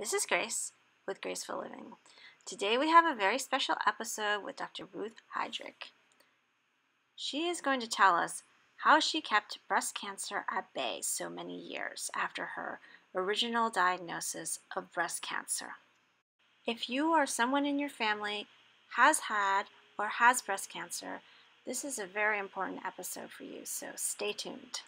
This is Grace with Graceful Living. Today we have a very special episode with Dr. Ruth Heidrich. She is going to tell us how she kept breast cancer at bay so many years after her original diagnosis of breast cancer. If you or someone in your family has had or has breast cancer, this is a very important episode for you, so stay tuned.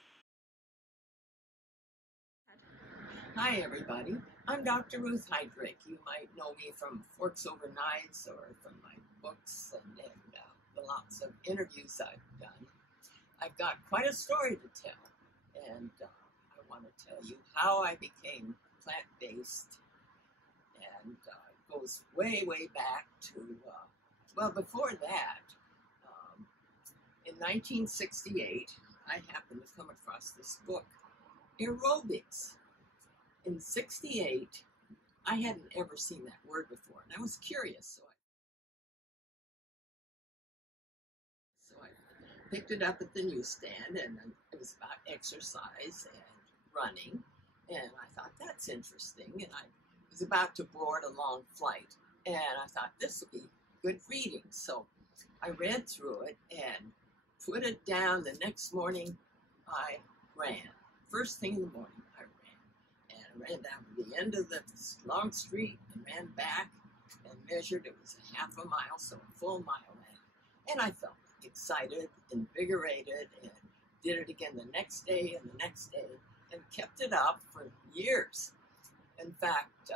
Hi everybody, I'm Dr. Ruth Heidrich. You might know me from Forks Over Knives or from my books and lots of interviews I've done. I've got quite a story to tell, and I want to tell you how I became plant-based, and it goes way, way back to, before that, in 1968, I happened to come across this book, Aerobics. In 68, I hadn't ever seen that word before, and I was curious, so I picked it up at the newsstand, and it was about exercise and running, and I thought, that's interesting, and I was about to board a long flight, and I thought, this will be good reading, so I read through it and put it down. The next morning, I ran. First thing in the morning, I ran down to the end of the long street and ran back and measured. It was a half a mile, so a full mile in. And I felt excited, invigorated, and did it again the next day and the next day, and kept it up for years. In fact,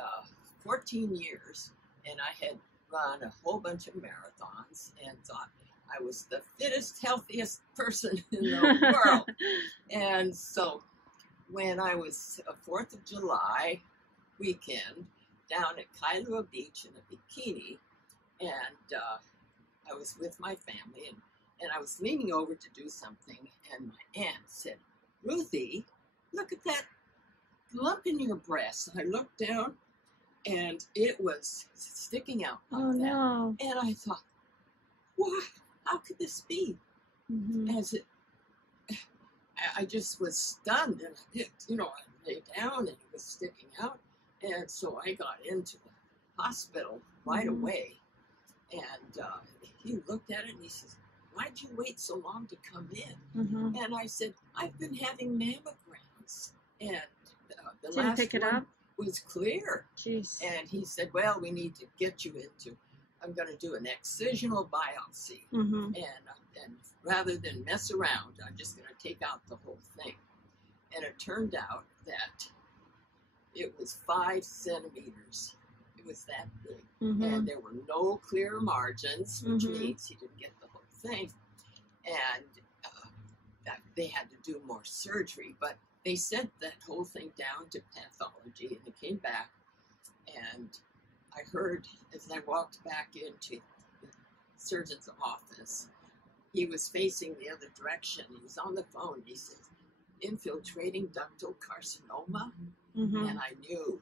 14 years, and I had run a whole bunch of marathons and thought I was the fittest, healthiest person in the world. And so when I was a 4th of July weekend down at Kailua Beach in a bikini, and I was with my family, and I was leaning over to do something, and my aunt said, "Ruthie, look at that lump in your breast." And I looked down, and it was sticking out like that. No. And I thought, what? How could this be? Mm-hmm. I just was stunned, and I lay down, and it was sticking out, and so I got into the hospital right away, and he looked at it, and he says, "Why'd you wait so long to come in?" And I said, "I've been having mammograms," and the Didn't last pick it one up? was clear. Jeez. And he said, "Well, we need to get you I'm going to do an excisional biopsy, and rather than mess around, I'm just going to take out the whole thing." And it turned out that it was 5 centimeters. It was that big, and there were no clear margins, which means he didn't get the whole thing, and that they had to do more surgery. But they sent that whole thing down to pathology, and it came back, and I heard, as I walked back into the surgeon's office, he was facing the other direction. He was on the phone. He said, "Infiltrating ductal carcinoma." And I knew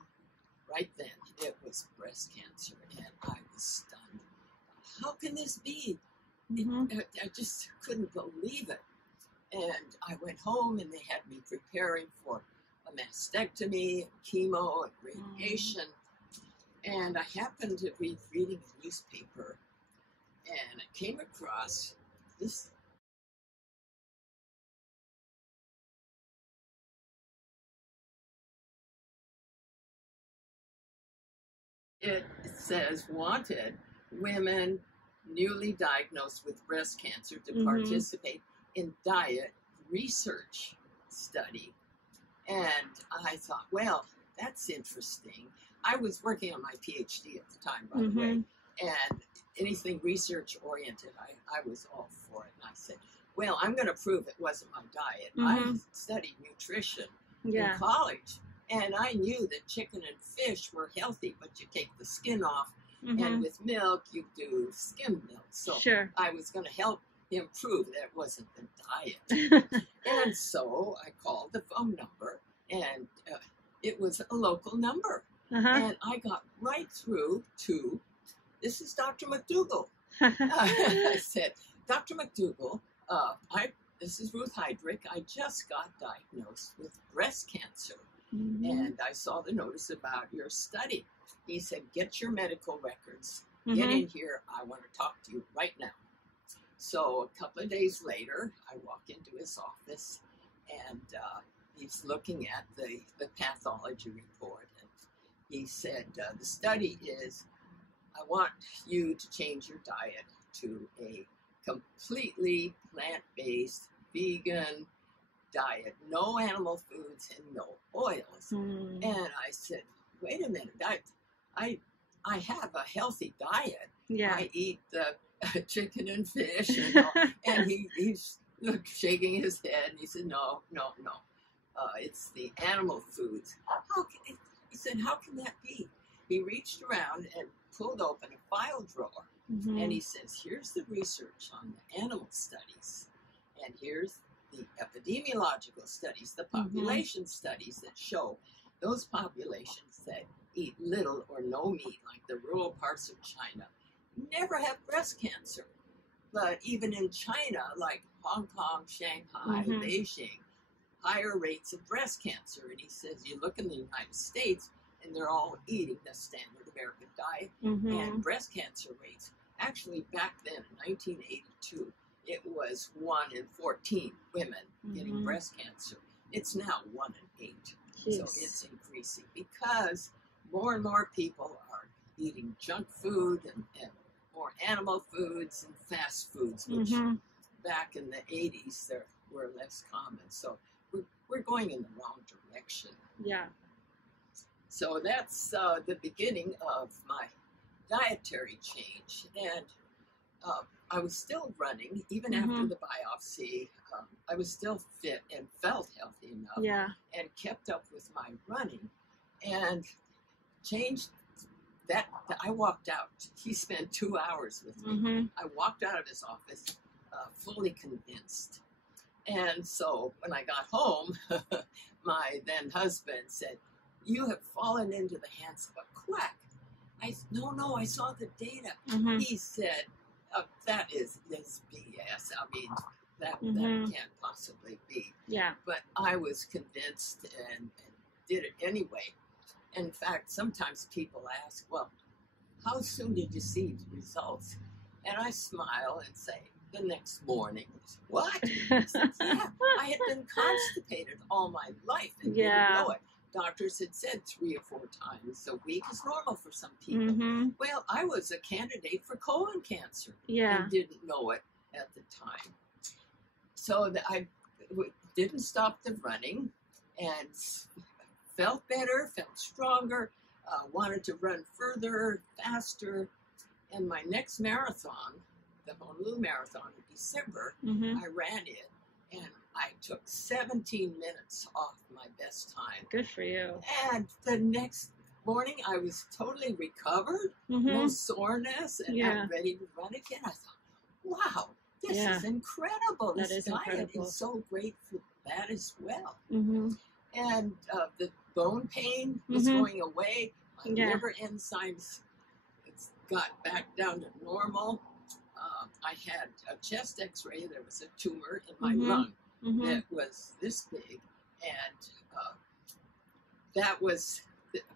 right then it was breast cancer, and I was stunned. How can this be? I just couldn't believe it. And I went home, and they had me preparing for a mastectomy, and chemo, and radiation. And I happened to be reading a newspaper, and I came across this. It says, "Wanted women newly diagnosed with breast cancer to participate in diet research study." And I thought, well, that's interesting. I was working on my PhD at the time, by the way, and anything research-oriented, I was all for it. And I said, well, I'm going to prove it wasn't my diet. I studied nutrition in college, and I knew that chicken and fish were healthy, but you take the skin off, and with milk, you do skim milk. So I was going to help him prove that it wasn't the diet. And so I called the phone number, and it was a local number. And I got right through to, "This is Dr. McDougall." I said, "Dr. McDougall, this is Ruth Heidrich. I just got diagnosed with breast cancer. and I saw the notice about your study. He said, get your medical records. Get in here. I want to talk to you right now. So a couple of days later, I walk into his office, and he's looking at the pathology report. And he said, the study is, I want you to change your diet to a completely plant-based, vegan diet, no animal foods and no oils. And I said, wait a minute, I have a healthy diet. Yeah. I eat the chicken and fish, and he's shaking his head, and he said, no, it's the animal foods. He said, how can that be? He reached around and pulled open a file drawer, and he says, here's the research on the animal studies, and here's the epidemiological studies, the population studies that show those populations that eat little or no meat, like the rural parts of China, never have breast cancer. But even in China, like Hong Kong, Shanghai, Beijing, higher rates of breast cancer. And he says, you look in the United States, and they're all eating the standard American diet, and breast cancer rates. Actually, back then, in 1982, it was 1 in 14 women getting breast cancer. It's now 1 in 8. Jeez. So it's increasing because more and more people are eating junk food and more animal foods and fast foods, which back in the 80s were less common. So we're going in the wrong direction. Yeah. So that's the beginning of my dietary change. And I was still running, even after the biopsy. I was still fit and felt healthy enough, and kept up with my running, and changed that. I walked out. He spent 2 hours with me. I walked out of his office fully convinced. And so when I got home, my then husband said, you have fallen into the hands of a quack. I said, no, I saw the data. He said, that is BS. I mean, that can't possibly be. Yeah. But I was convinced and did it anyway. In fact, sometimes people ask, well, how soon did you see the results? And I smile and say, the next morning. What? I said, yeah, I had been constipated all my life and didn't know it. Doctors had said 3 or 4 times a week is normal for some people. Well, I was a candidate for colon cancer and didn't know it at the time. So I didn't stop the running and felt better, felt stronger, wanted to run further, faster. And my next marathon, the Honolulu Marathon in December, I ran it, and I took 17 minutes off my best time. Good for you. And the next morning, I was totally recovered, no soreness, and I'm ready to run again. I thought, wow, this is incredible. This diet is so great for that as well. And the bone pain was going away. My liver enzymes got back down to normal. I had a chest x-ray. There was a tumor in my lung that was this big. And that was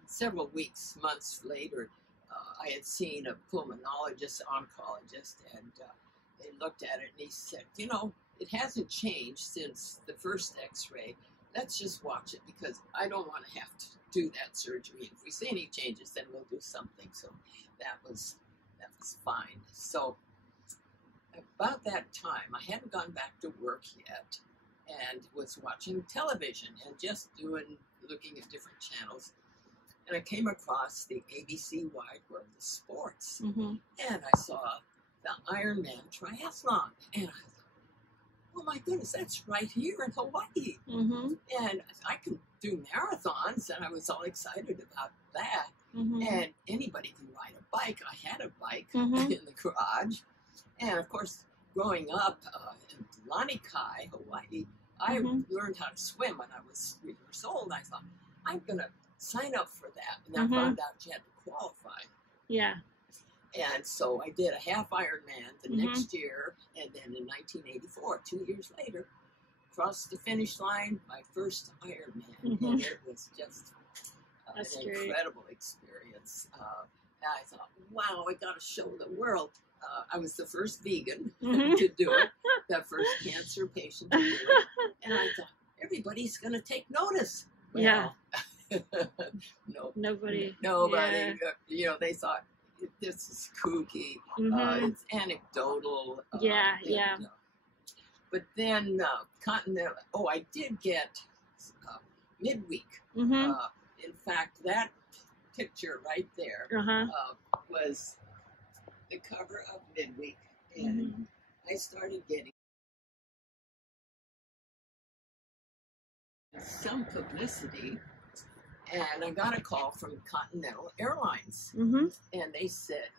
several weeks, months later. I had seen a pulmonologist, oncologist, and they looked at it and he said, you know, it hasn't changed since the first x-ray. Let's just watch it because I don't want to have to do that surgery. If we see any changes, then we'll do something. So that was fine. So about that time, I hadn't gone back to work yet and was watching television and just looking at different channels. And I came across the ABC Wide World of Sports. And I saw the Ironman Triathlon. And I thought, oh my goodness, that's right here in Hawaii. And I can do marathons, and I was all excited about that. And anybody can ride a bike. I had a bike in the garage. And of course, growing up in Lanikai, Hawaii, I learned how to swim when I was 3 years old. I thought, I'm going to sign up for that. And I found out you had to qualify. Yeah. And so I did a half Ironman the next year. And then in 1984, 2 years later, crossed the finish line, my first Ironman, Mhm. and it was just That's an great. incredible experience. And I thought, wow, I got to show the world. I was the first vegan Mhm. to do it, the first cancer patient to do it, and I thought, everybody's going to take notice. Well, Yeah. no, Nobody. nobody. You know, they thought this is kooky. Mhm. It's anecdotal. Yeah, yeah. But then Continental. Oh, I did get midweek. Mhm. In fact, that picture right there Uh-huh. was the cover of midweek, and Mhm. I started getting some publicity. And I got a call from Continental Airlines, Mhm. and they said,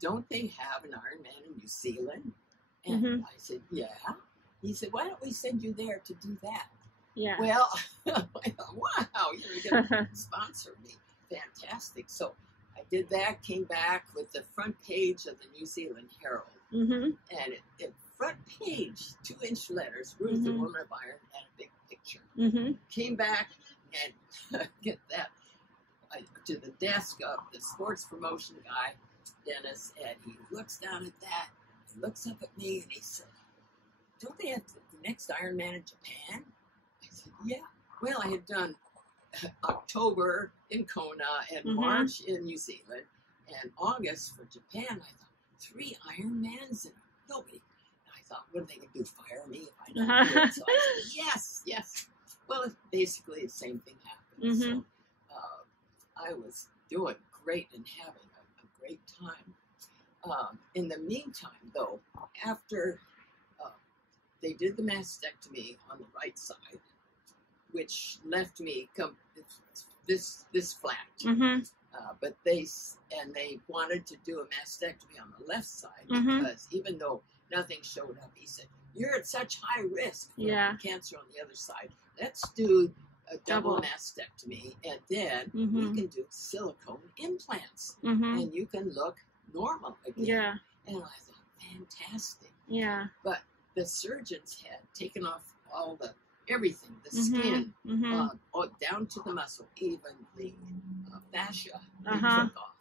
"Don't they have an Ironman in New Zealand?" And Mhm. I said, "Yeah." He said, "Why don't we send you there to do that?" Yeah. Well, wow, you're going to sponsor me. Fantastic. So I did that, came back with the front page of the New Zealand Herald. Mhm. And it front page, 2-inch letters, Ruth, the Mhm. woman of iron, and a big picture. Mhm. Came back and get that to the desk of the sports promotion guy, Dennis, and he looks down at that, he looks up at me, and he said, "Don't they have the next Ironman in Japan?" I said, "Yeah." Well, I had done October in Kona and Mhm. March in New Zealand and August for Japan. I thought, 3 Ironmans and nobody. And I thought, what are they going to do, fire me if I don't do it? So I said, yes, yes. Well, basically the same thing happened. Mhm. So I was doing great and having a great time. In the meantime, though, after they did the mastectomy on the right side, which left me this flat. Mhm. But they wanted to do a mastectomy on the left side Mhm. because even though nothing showed up, he said, "You're at such high risk for Yeah. cancer on the other side. Let's do a double Double. mastectomy, and then Mhm. we can do silicone implants, Mhm. and you can look normal again." Yeah. And I thought, fantastic. Yeah. But the surgeons had taken off all everything, the Mhm. skin, Mhm. down to the muscle, even the fascia they Uh-huh. took off.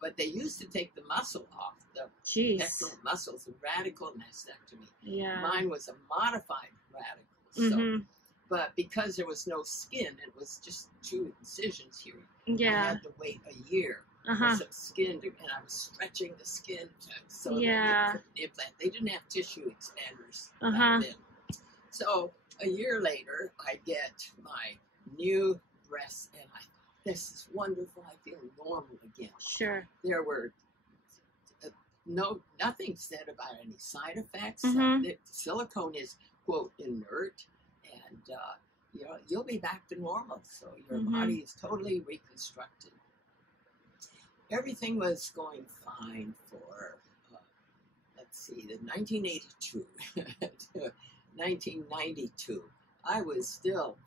But they used to take the muscle off, the Jeez. pectoral muscles, a radical mastectomy. Yeah. Mine was a modified radical. So, Mhm. but because there was no skin, it was just 2 incisions here. I Yeah. had to wait a year Uh-huh. for some skin, and I was stretching the skin so Yeah. that they could implant. They didn't have tissue expanders Uh-huh. back then. So a year later, I get my new breasts, and I thought, this is wonderful. I feel normal again. Sure. There were nothing said about any side effects. Mhm. The silicone is, quote, inert, and you'll be back to normal. So your Mhm. body is totally reconstructed. Everything was going fine for, let's see, the 1982 to 1992. I was still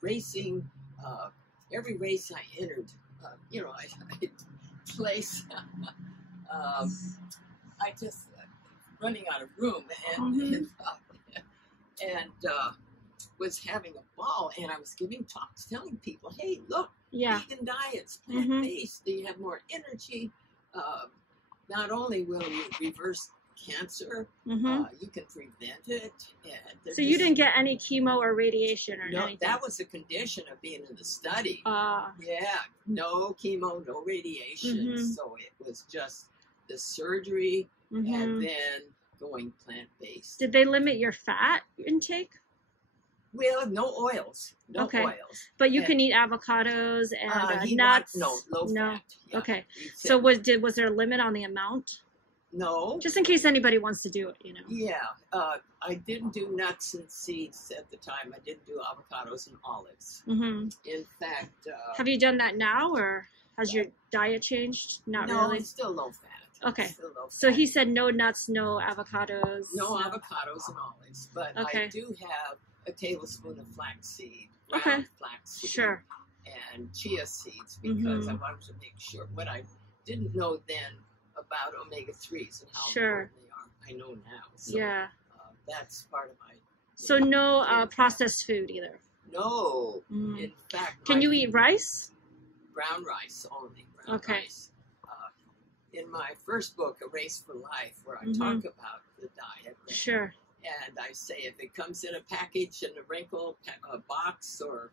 racing. Every race I entered, I place. I just running out of room and was having a ball, and I was giving talks, telling people, "Hey, look, Yeah. vegan diets, plant-based. You have more energy. Not only will you reverse cancer, Mhm. you can prevent it." And So you didn't get any chemo or radiation or no, anything? that was a condition of being in the study. Yeah, no chemo, no radiation. Mhm. So it was just the surgery and Mhm. then going plant-based. Did they limit your fat intake? Well, no oils. No Okay. oils. But you can eat avocados and nuts. Low fat. Yeah. Okay. He said, So was there a limit on the amount? no. Just in case anybody wants to do it, Yeah. I didn't do nuts and seeds at the time. I didn't do avocados and olives. Mhm. In fact, Have you done that now, or has your diet changed? Not no, really. it's still low fat. Okay. Still low So fat. he said no nuts, no avocados. No avocados and olives, but Okay. I do have a tablespoon of flaxseed, Okay. ground flaxseed, Sure. and chia seeds because I wanted to make sure what I didn't know then about omega-3s and how Sure. important they are. I know now. So, Yeah. that's part of my So no processed food either. No. Mm. In fact, Can you eat rice? Brown rice only. Brown Okay. rice. In my first book, A Race for Life, where I talk about the diet. Sure. And I say if it comes in a package in a wrinkled box or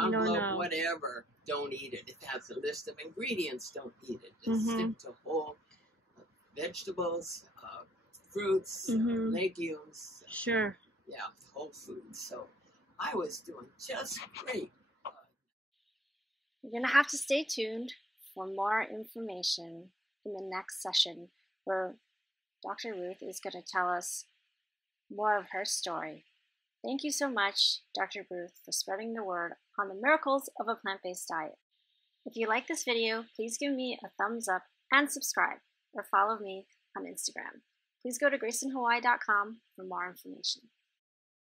envelope, whatever, don't eat it. If it has a list of ingredients, don't eat it. Just stick to whole vegetables, fruits, legumes. Sure. Yeah, whole foods. So I was doing just great. You're going to have to stay tuned for more information in the next session where Dr. Ruth is going to tell us more of her story. Thank you so much, Dr. Ruth, for spreading the word on the miracles of a plant-based diet. If you like this video, please give me a thumbs up and subscribe, or follow me on Instagram. Please go to graceinhawaii.com for more information.